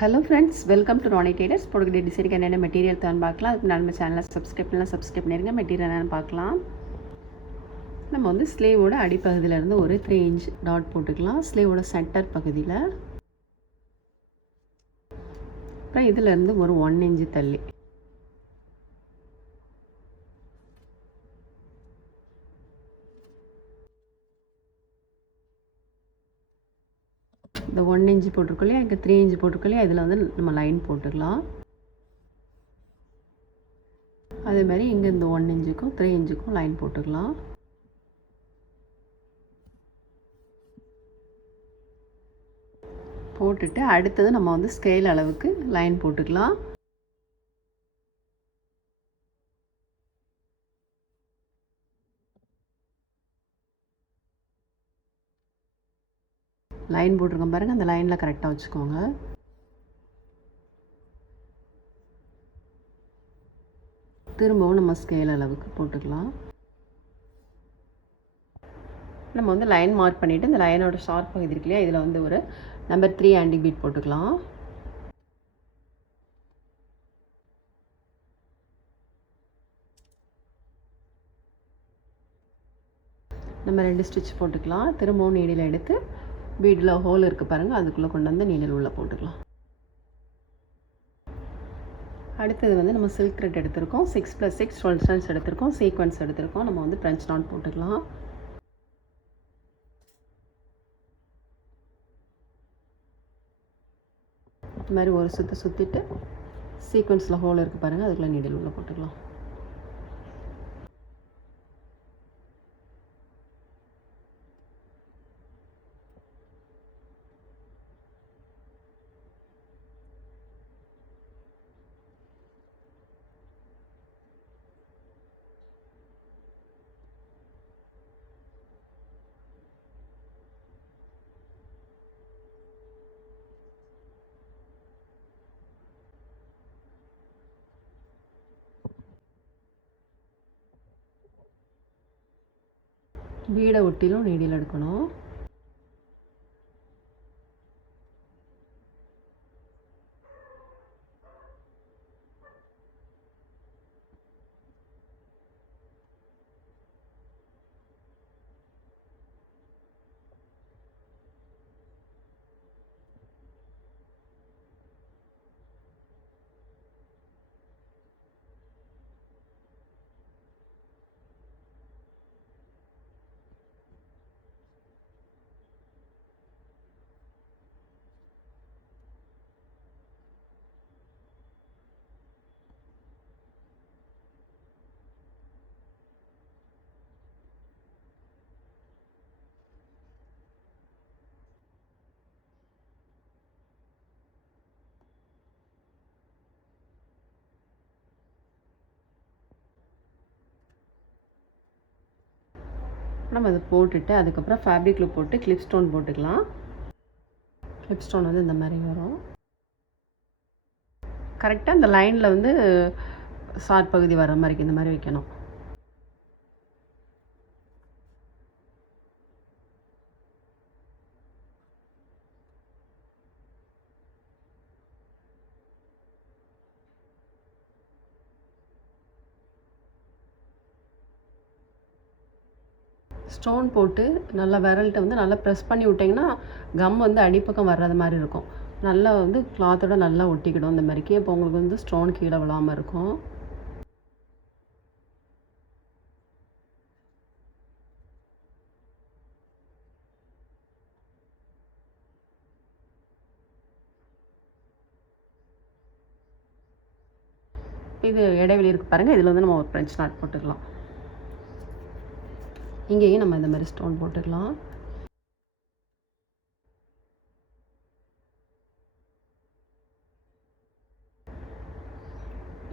Hello friends, welcome to Rani tailors. போடுகிற டிசைனுக்கு என்னென்ன மெட்டீரியல் தான் பார்க்கலாம். அதுக்கு நம்ம சேனலை சப்ஸ்கிரைப் பண்ணிடுங்க. மெட்டீரியல் என்னென்னு பார்க்கலாம். நம்ம வந்து ஸ்லீவோட அடிப்பகுதியிலேருந்து ஒரு 3 இன்ச் டாட் போட்டுக்கலாம். ஸ்லீவோட சென்டர் பகுதியில், அப்புறம் இதிலேருந்து ஒரு 1 இன்ச்சு தள்ளி இந்த 1 இன்ச்சு போட்டிருக்கோம், எனக்கு 3 இன்ச்சு போட்டிருக்கோம். இதில் வந்து நம்ம லைன் போட்டுக்கலாம். அதே மாதிரி இங்கே இந்த 1 இன்ச்சுக்கும் 3 இன்ச்சுக்கும் லைன் போட்டுக்கலாம். போட்டுட்டு அடுத்தது நம்ம வந்து ஸ்கேல் அளவுக்கு லைன் போட்டுக்கலாம். லைன் போட்டிருக்கோம் பாருங்கள், அந்த லைனில் கரெக்டாக வச்சுக்கோங்க. திரும்பவும் நம்ம ஸ்கேல் அளவுக்கு போட்டுக்கலாம். நம்ம வந்து லைன் மார்க் பண்ணிவிட்டு இந்த லைனோட ஷார்ப் பகுதி இருக்கு இல்லையா, இதில் வந்து ஒரு நம்பர் 3 ஆன்டி பீட் போட்டுக்கலாம். நம்ம 2 ஸ்டிச் போட்டுக்கலாம். திரும்பவும் நீடில் எடுத்து பீடில் ஹோல் இருக்குது பாருங்கள், அதுக்குள்ளே கொண்டு வந்து நீடில் உள்ளே போட்டுக்கலாம். அடுத்தது வந்து நம்ம சில்க் த்ரெட் எடுத்திருக்கோம். 6 + 6 12 ஸ்டென்ஸ் எடுத்திருக்கோம். சீக்வன்ஸ் எடுத்திருக்கோம். நம்ம வந்து ஃப்ரெஞ்ச் நாட் போட்டுக்கலாம். இந்த மாதிரி ஒரு சுற்றிட்டு சீக்வன்ஸில் ஹோல் இருக்குது பாருங்கள், அதுக்குள்ளே நீடில் உள்ளே போட்டுக்கலாம். பீடை ஒட்டிலும் நீடில் எடுக்கணும். நம்ம அதை போட்டுட்டு அதுக்கப்புறம் ஃபேப்ரிக் க்ளூ போட்டு கிளிப் ஸ்டோன் போட்டுக்கலாம். கிளிப் ஸ்டோன் வந்து இந்த மாதிரி வரும். கரெக்டாக இந்த லைனில் வந்து ஷார்ட் பகுதி வர மாதிரி இந்த மாதிரி வைக்கணும். ஸ்டோன் போட்டு நல்லா விரல்கிட்ட வந்து நல்லா ப்ரெஸ் பண்ணி விட்டிங்கன்னா கம் வந்து அடிப்பக்கம் வர்றது மாதிரி இருக்கும். நல்லா வந்து கிளாத்தோட நல்லா ஒட்டிக்கிடும் இந்த மாதிரிக்கு. இப்போ உங்களுக்கு வந்து ஸ்டோன் கீழே விழாமல் இருக்கும். இது இடைவெளி இருக்குது பாருங்கள், இதில் வந்து நம்ம ஒரு ஃப்ரெஞ்ச் நாட் போட்டுக்கலாம். இங்கேயும் நம்ம இந்த மாதிரி ஸ்டோன் போட்டுக்கலாம்.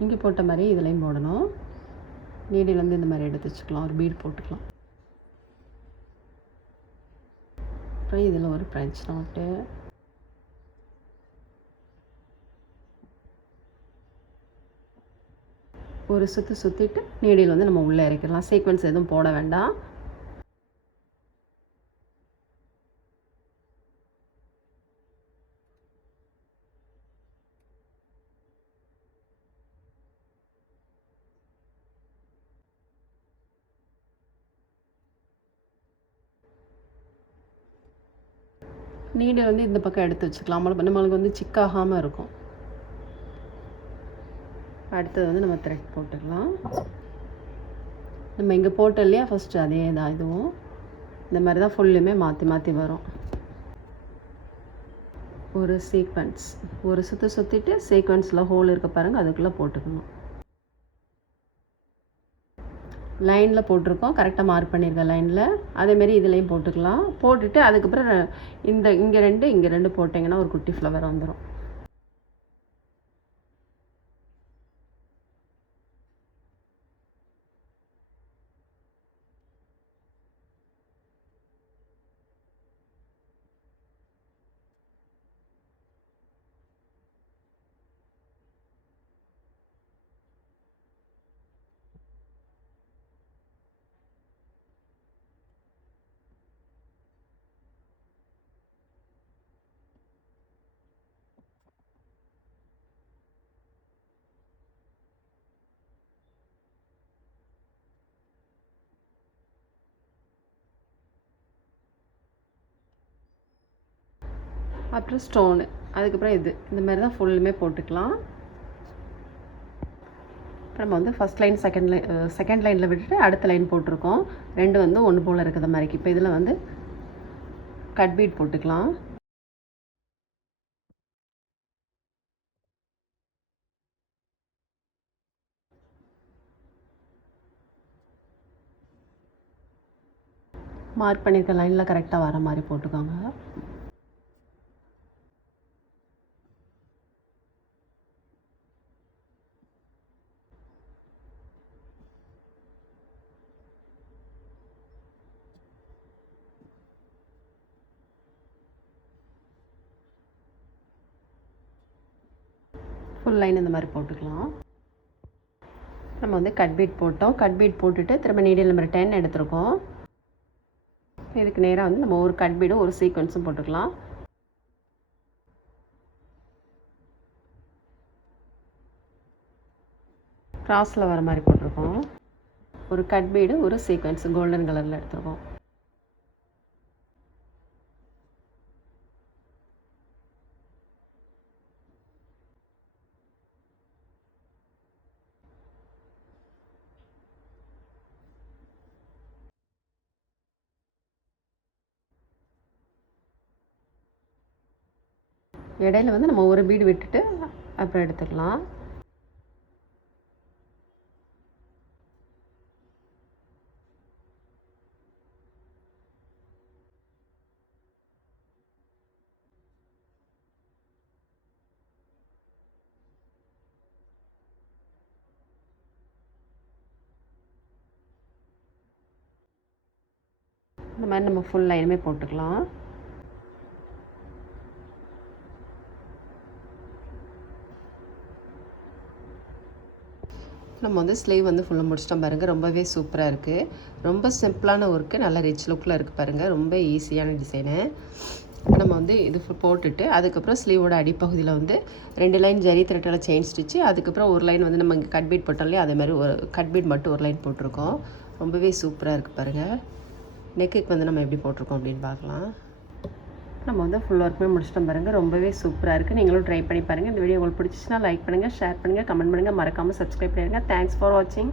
இங்கே போட்ட மாதிரி இதுலேயும் போடணும். நீடிலேருந்து இந்த மாதிரி எடுத்து வச்சுக்கலாம். ஒரு பீட் போட்டுக்கலாம். அப்புறம் இதில் ஒரு ஃப்ரெஞ்ச் நாட்டு, ஒரு சுற்றிட்டு நீடில் வந்து நம்ம உள்ளே இறக்கிடலாம். சீக்வன்ஸ் எதுவும் போட வேண்டாம். நீடில் வந்து இந்த பக்கம் எடுத்து வச்சுக்கலாம். நம்மளுக்கு வந்து சிக்காகாமல் இருக்கும். அடுத்தது வந்து நம்ம த்ரெட் போட்டுக்கலாம். நம்ம இங்கே போட்டோம் இல்லையா ஃபஸ்ட்டு, அதே தான் இதுவும். இந்த மாதிரி தான் ஃபுல்லுமே மாற்றி மாற்றி வரும். ஒரு சீக்வென்ஸ் ஒரு சுற்றிட்டு சீக்வென்ஸில் ஹோல் இருக்க பாருங்கள், அதுக்குள்ளே போட்டுக்கணும். லைனில் போட்டிருக்கோம், கரெக்டாக மார்க் பண்ணியிருக்கேன் லைனில். அதேமாரி இதுலேயும் போட்டுக்கலாம். போட்டுட்டு அதுக்கப்புறம் இங்கே ரெண்டு போட்டிங்கன்னா ஒரு குட்டி ஃப்ளவர் வந்துடும். அப்புறம் ஸ்டோனு, அதுக்கப்புறம் இந்த மாதிரி தான் ஃபுல்லுமே போட்டுக்கலாம். நம்ம வந்து ஃபஸ்ட் லைன் செகண்ட் லைனில் விட்டுட்டு அடுத்த லைன் போட்டிருக்கோம். ரெண்டு வந்து ஒன்று போல் இருக்கிற மாதிரி. இப்போ இதில் வந்து கட் பீட் போட்டுக்கலாம். மார்க் பண்ணியிருக்க லைனில் கரெக்டாக வர மாதிரி போட்டுக்கோங்க. ஃபுல் லைன் இந்த மாதிரி போட்டுக்கலாம். நம்ம வந்து கட் பீட் போட்டோம். கட் பீட் போட்டுட்டு திரும்ப நீடில் நம்பர் 10 எடுத்துருக்கோம். இதுக்கு நேராக வந்து நம்ம ஒரு கட் பீடும் ஒரு சீக்வென்ஸும் போட்டுக்கலாம். கிராஸில் வர மாதிரி போட்டிருக்கோம். ஒரு கட் பீடு ஒரு சீக்வென்ஸ் கோல்டன் கலரில் எடுத்துருக்கோம். இடையில வந்து நம்ம ஒரு பீடு விட்டுட்டு அப்புறம் எடுத்துக்கலாம். இந்த மாதிரி நம்ம ஃபுல் லைனுமே போட்டுக்கலாம். நம்ம வந்து ஸ்லீவ் வந்து ஃபுல்லாக முடிச்சிட்டோம் பாருங்கள். ரொம்பவே சூப்பராக இருக்குது. ரொம்ப சிம்பிளான ஒர்க்கு, நல்ல ரிச் லுக்கில் இருக்குது பாருங்கள். ரொம்ப ஈஸியான டிசைனு. நம்ம வந்து இது போட்டுட்டு அதுக்கப்புறம் ஸ்லீவோட அடிப்பகுதியில் வந்து 2 லைன் ஜரி த்ரெட்டால் செயின் ஸ்டிச்சு, அதுக்கப்புறம் ஒரு லைன் வந்து நம்ம இங்கே கட் பீட் போட்டோம் இல்லையா, அதே மாதிரி ஒரு கட் பீட் மட்டும் ஒரு லைன் போட்டிருக்கோம். ரொம்பவே சூப்பராக இருக்குது பாருங்கள். நெக்குக்கு வந்து நம்ம எப்படி போட்டிருக்கோம் அப்படின்னு பார்க்கலாம். நம்ம வந்து ஃபுல் ஒர்க்குமே முடிச்சிட்டோம் பாருங்கள். ரொம்பவே சூப்பராக இருக்குது. நீங்களும் ட்ரை பண்ணி பாருங்கள். இந்த வீடியோ உங்களுக்கு பிடிச்சிச்சுன்னா லைக் பண்ணுங்கள், ஷேர் பண்ணுங்கள், கமெண்ட் பண்ணுங்கள், மறக்காமல் சப்ஸ்கிரைப் பண்ணிடுங்க. தேங்க்ஸ் ஃபார் வாட்சிங்.